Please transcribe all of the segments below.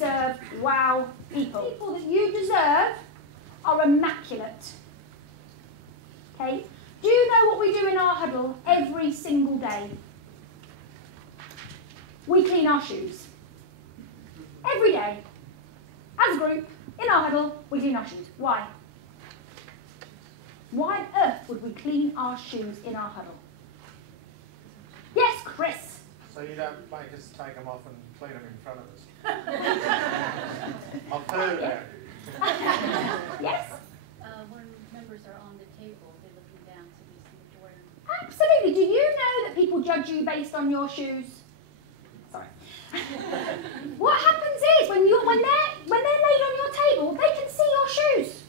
deserve wow people. People that you deserve are immaculate. Okay? Do you know what we do in our huddle every single day? We clean our shoes. Every day. As a group, in our huddle, we clean our shoes. Why? Why on earth would we clean our shoes in our huddle? Yes, Chris. So you don't make us take them off and clean them in front of us. I've heard that. Yes? When members are on the table, they're looking down so we see what you're wearing. Absolutely. Do you know that people judge you based on your shoes? Sorry. What happens is when they're laid on your table, they can see your shoes.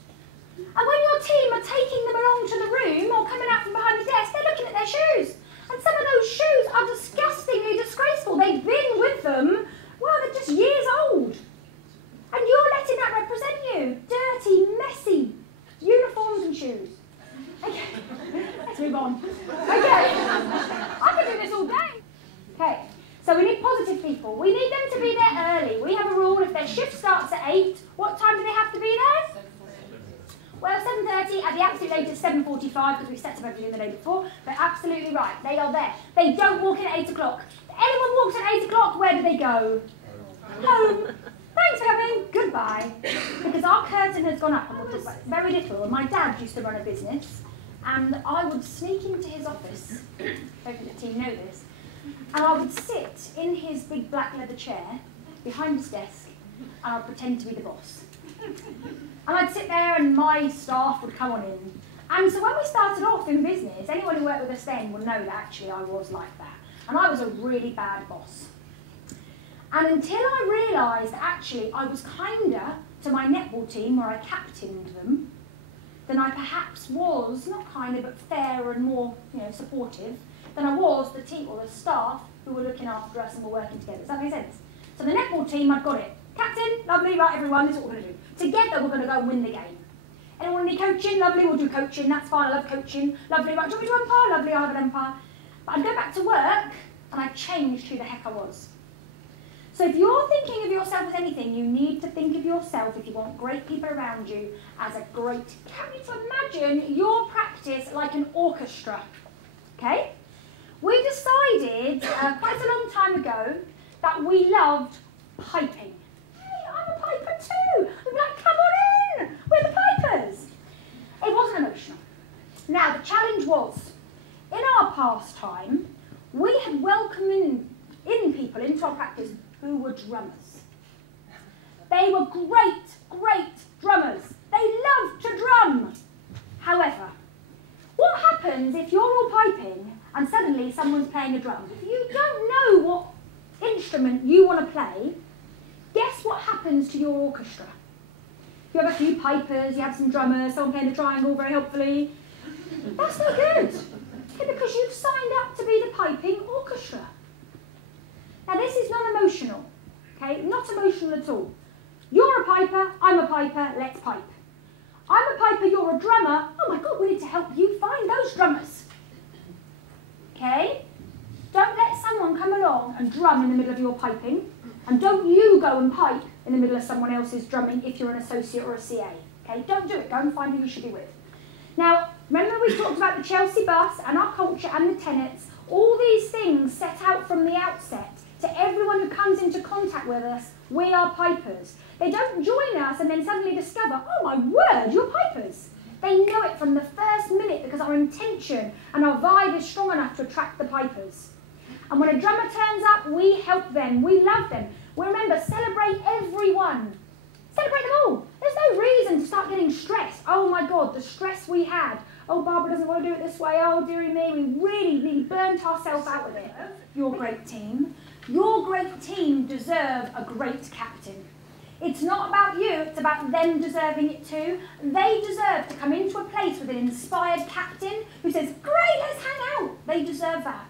And when your team are taking them along to the room or coming out from behind the desk, they're looking at their shoes. And some of those shoes are disgustingly disgraceful. They've been with them, well, they're just years old. And you're letting that represent you. Dirty, messy uniforms and shoes. Okay, let's move on. Okay, I could do this all day. Okay, so we need positive people. We need them to be there early. We have a rule, if their shift starts at 8, what time do they have to be there? Well, 7:30, at the absolute latest 7:45, because we've set up everything the day before, but absolutely right, they are there. They don't walk in at 8 o'clock. If anyone walks at 8 o'clock, where do they go? Home. Thanks for coming, goodbye. Because our curtain has gone up, and we'll talk about it very little. And my dad used to run a business, and I would sneak into his office, hopefully the team know this, and I would sit in his big black leather chair, behind his desk, and I'd pretend to be the boss. And I'd sit there and my staff would come on in. And so when we started off in business, anyone who worked with us then will know that actually I was like that. And I was a really bad boss. And until I realised that actually I was kinder to my netball team, where I captained them, than I perhaps was, not kinder, but fairer and more, supportive, than I was the team or the staff who were looking after us and were working together. Does that make sense? So the netball team, I'd got it. Captain, lovely, right everyone, this is what we're going to do. Together we're going to go and win the game. Anyone need coaching? Lovely, we'll do coaching, that's fine, I love coaching. Lovely, right, do you want me to umpire? Lovely, I'll have an umpire. But I'd go back to work and I'd change who the heck I was. So if you're thinking of yourself as anything, you need to think of yourself, if you want great people around you, as a great captain. You need to imagine your practice like an orchestra, okay? We decided quite a long time ago that we loved piping. I'm a piper too. We'd be like, come on in, we're the pipers. It wasn't emotional. Now, the challenge was, in our pastime, we had welcomed in people into our practice who were drummers. They were great, great drummers. They loved to drum. However, what happens if you're all piping and suddenly someone's playing a drum? If you don't know what instrument you want to play, guess what happens to your orchestra? You have a few pipers, you have some drummers, someone playing a triangle very helpfully. That's no good. Okay, because you've signed up to be the piping orchestra. Now this is non-emotional, okay? Not emotional at all. You're a piper, I'm a piper, let's pipe. I'm a piper, you're a drummer. Oh my God, we need to help you find those drummers. Okay? Don't let someone come along and drum in the middle of your piping. And don't you go and pipe in the middle of someone else's drumming if you're an associate or a CA. Okay? Don't do it. Go and find who you should be with. Now, remember we talked about the Chelsea bus and our culture and the tenets. All these things set out from the outset to everyone who comes into contact with us. We are pipers. They don't join us and then suddenly discover, oh my word, you're pipers. They know it from the first minute because our intention and our vibe is strong enough to attract the pipers. And when a drummer turns up, we help them, we love them. We remember, celebrate everyone. Celebrate them all. There's no reason to start getting stressed. Oh my God, the stress we had. Oh, Barbara doesn't want to do it this way. Oh, dearie me, we really burnt ourselves out with it. Your great team deserve a great captain. It's not about you, it's about them deserving it too. They deserve to come into a place with an inspired captain who says, great, let's hang out. They deserve that.